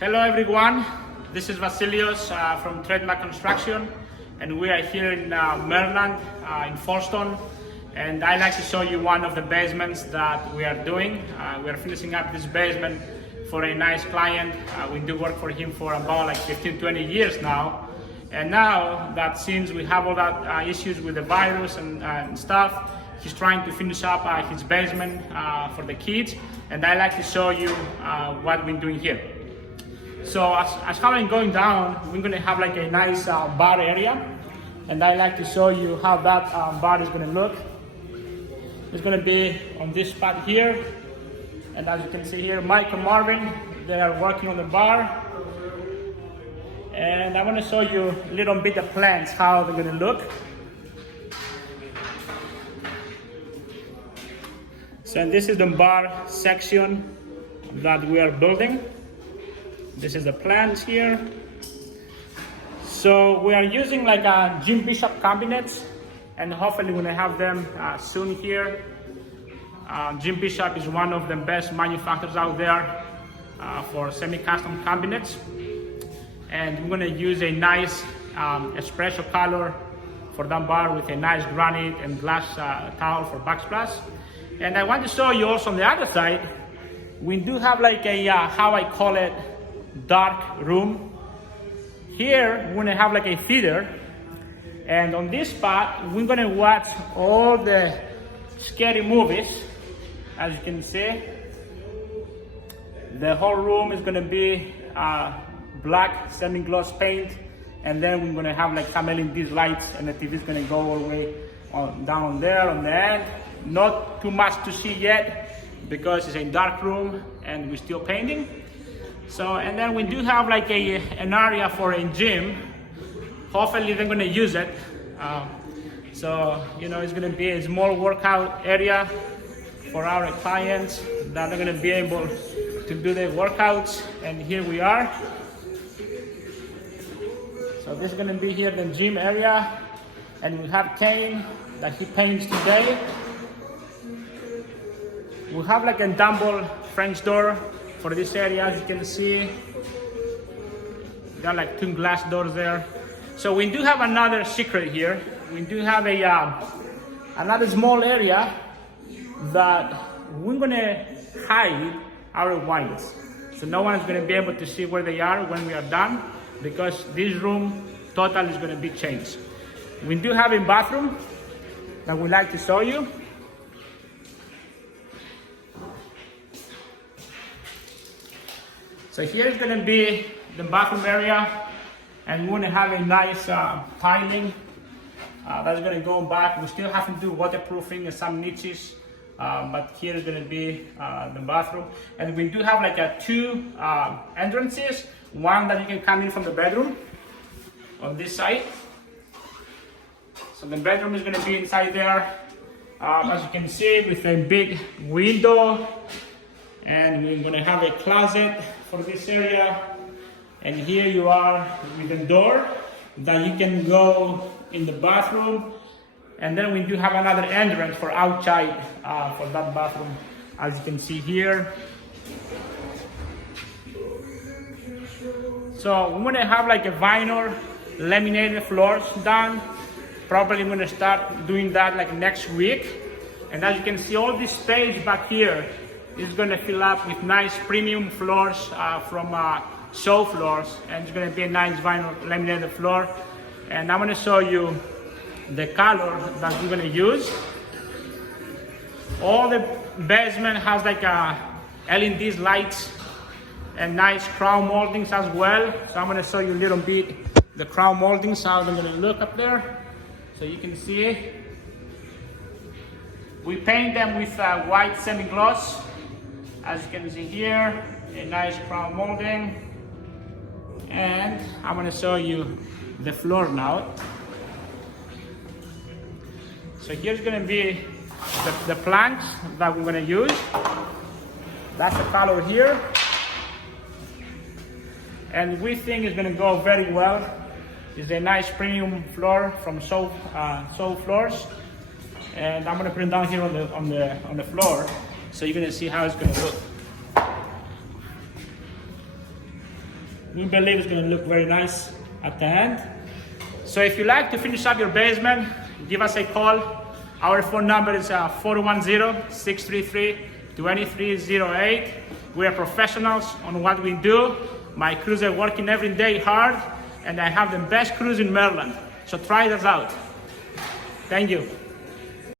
Hello everyone, this is Vasilios from Trademark Construction, and we are here in Maryland, in Fallston, and I'd like to show you one of the basements that we are doing. We are finishing up this basement for a nice client. We do work for him for about like 15-20 years now, and now that since we have all that issues with the virus and stuff, he's trying to finish up his basement for the kids, and I'd like to show you what we're doing here. So as how I'm going down, we're gonna have like a nice bar area, and I like to show you how that bar is gonna look. It's gonna be on this spot here, and as you can see here, Mike and Marvin, they are working on the bar. And I wanna show you a little bit of plans, how they're gonna look. So this is the bar section that we are building. This is the plans here. So we are using like a Jim Bishop cabinets, and hopefully we're gonna have them soon here. Jim Bishop is one of the best manufacturers out there for semi-custom cabinets. And we're gonna use a nice espresso color for that bar with a nice granite and glass towel for backsplash. And I want to show you also on the other side, we do have like a, how I call it, dark room. Here we're gonna have like a theater, and on this spot we're gonna watch all the scary movies. As you can see, the whole room is gonna be black semi-gloss paint, and then we're gonna have like some LED lights, and the TV is gonna go all the way down there on the end. Not too much to see yet because it's a dark room and we're still painting. So, and then we do have like an area for a gym. Hopefully they're gonna use it. So, you know, it's gonna be a small workout area for our clients that are gonna be able to do their workouts. And here we are. So this is gonna be here the gym area. And we have Kane that he paints today. We have like a double French door for this area. As you can see, got like 2 glass doors there. So we do have another secret here. We do have a another small area that we're gonna hide our wines. So no one is gonna be able to see where they are when we are done, because this room total is gonna be changed. We do have a bathroom that we'd like to show you. So here is going to be the bathroom area, and we're going to have a nice tiling that's going to go back. We still have to do waterproofing and some niches, but here is going to be the bathroom. And we do have like 2 entrances, one that you can come in from the bedroom on this side. So the bedroom is going to be inside there, as you can see, with a big window. And we're going to have a closet for this area, and here you are with a door that you can go in the bathroom. And then we do have another entrance for outside for that bathroom, as you can see here. So we're going to have like a vinyl laminated floors done. Probably I'm going to start doing that like next week. And as you can see, all this space back here is going to fill up with nice premium floors from show floors, and it's going to be a nice vinyl laminated floor. And I'm going to show you the color that we're going to use. All the basement has like LED lights and nice crown moldings as well. So I'm going to show you a little bit the crown moldings, how they're going to look up there, so you can see. We paint them with white semi-gloss. As you can see here, a nice crown molding. And I'm going to show you the floor now. So here's going to be the planks that we're going to use. That's the color here. And we think it's going to go very well. It's a nice premium floor from show floors. And I'm going to put it down here on the floor. So you're gonna see how it's gonna look. we believe it's going to look very nice at the end. So if you like to finish up your basement, give us a call. Our phone number is 410-633-2308. We are professionals on what we do. My crews are working every day hard, and I have the best crews in Maryland. So try us out. Thank you.